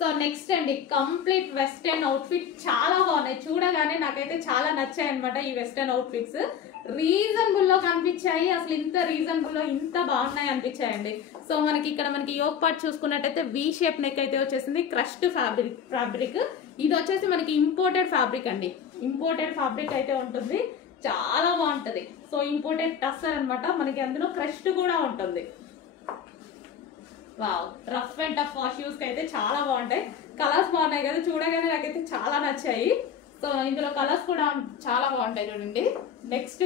So next అండి complete western outfit చాలా బాగున్నాయి. చూడగానే నాకైతే చాలా నచ్చాయి అనమాట ఈ వెస్టర్న్ అవుట్ఫిట్స్. రీజనబుల్ లో కనిపించాయి. అసలు ఇంత రీజనబుల్ లో ఇంత బాగున్నాయి అనిపించాయండి. సో మనకి ఇక్కడ మనకి యోక్ పార్ట్ చూసుకున్నట్టయితే వి షేప్ నెక్ అయితే వచ్చేసింది. క్రష్డ్ ఫ్యాబ్రిక్ ఇది వచ్చేసి మనకి ఇంపోర్టెడ్ ఫ్యాబ్రిక్ అండి. ఇంపోర్టెడ్ ఫ్యాబ్రిక్ అయితే ఉంటుంది, చాలా బాగుంటది. సో ఇంపోర్టెడ్ టస్సర్ అనమాట. మనకి అందులో క్రష్డ్ కూడా ఉంటుంది. Wow, rough and tough wash use అయితే చాలా బాగుంటాయి. కలర్స్ బాగున్నాయి కదా, చూడగానే నాకైతే చాలా నచ్చాయి. సో ఇందులో కలర్స్ కూడా చాలా బాగుంటాయి చూడండి. నెక్స్ట్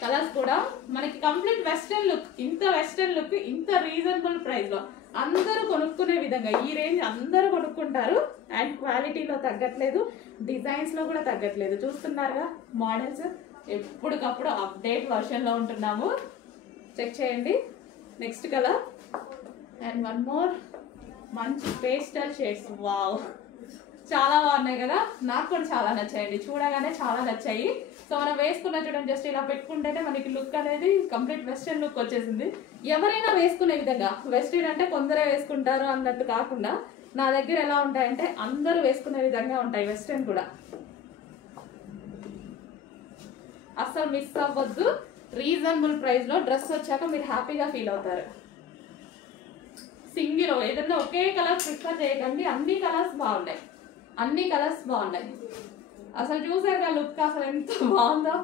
కలర్స్ కూడా మనకి కంప్లీట్ వెస్టర్న్ లుక్. ఇంత వెస్టర్న్ లుక్ ఇంత రీజనబుల్ ప్రైస్ లో అందరూ కొనుక్కునే విధంగా ఈ రేంజ్ అందరూ కొనుక్కుంటారు. అండ్ క్వాలిటీలో తగ్గట్లేదు, డిజైన్స్ లో కూడా తగ్గట్లేదు. చూస్తున్నారుగా మోడల్స్ ఎప్పటికప్పుడు అప్డేట్ వర్షన్ లో ఉంటున్నాము. చెక్ చేయండి. Next colour and one more మంచి పేస్టల్ షేడ్స్. వావ్, చాలా బాగున్నాయి కదా, నాకు కూడా చాలా నచ్చాయండి. చూడగానే చాలా నచ్చాయి. సో మనం వేసుకున్న చూడండి, జస్ట్ ఇలా పెట్టుకుంటేనే మనకి లుక్ అనేది కంప్లీట్ వెస్టర్న్ లుక్ వచ్చేసింది. ఎవరైనా వేసుకునే విధంగా, వెస్టర్న్ అంటే కొందరే వేసుకుంటారు అన్నట్టు కాకుండా నా దగ్గర ఎలా ఉంటాయంటే అందరూ వేసుకునే విధంగా ఉంటాయి. వెస్టర్న్ కూడా అస్సలు మిస్ అవ్వద్దు. రీజనబుల్ ప్రైస్ లో డ్రెస్ వచ్చాక మీరు హ్యాపీగా ఫీల్ అవుతారు. సింగిల్ ఏదన్నా ఒకే కలర్ ప్రిఫర్ చేయకండి. అన్ని కలర్స్ బాగున్నాయి, అన్ని కలర్స్ బాగున్నాయి. అసలు చూసారుగా లుక్ అసలు ఎంత బాగుందో.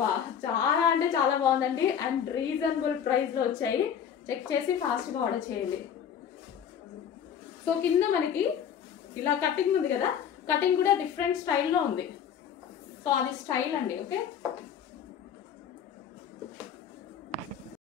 వా, చాలా అంటే చాలా బాగుందండి. అండ్ రీజనబుల్ ప్రైస్ లో వచ్చాయి. చెక్ చేసి ఫాస్ట్ గా ఆర్డర్ చేయండి. సో కింద మనకి ఇలా కటింగ్ ఉంది కదా, కటింగ్ కూడా డిఫరెంట్ స్టైల్లో ఉంది. సో అది స్టైల్ అండి. ఓకే.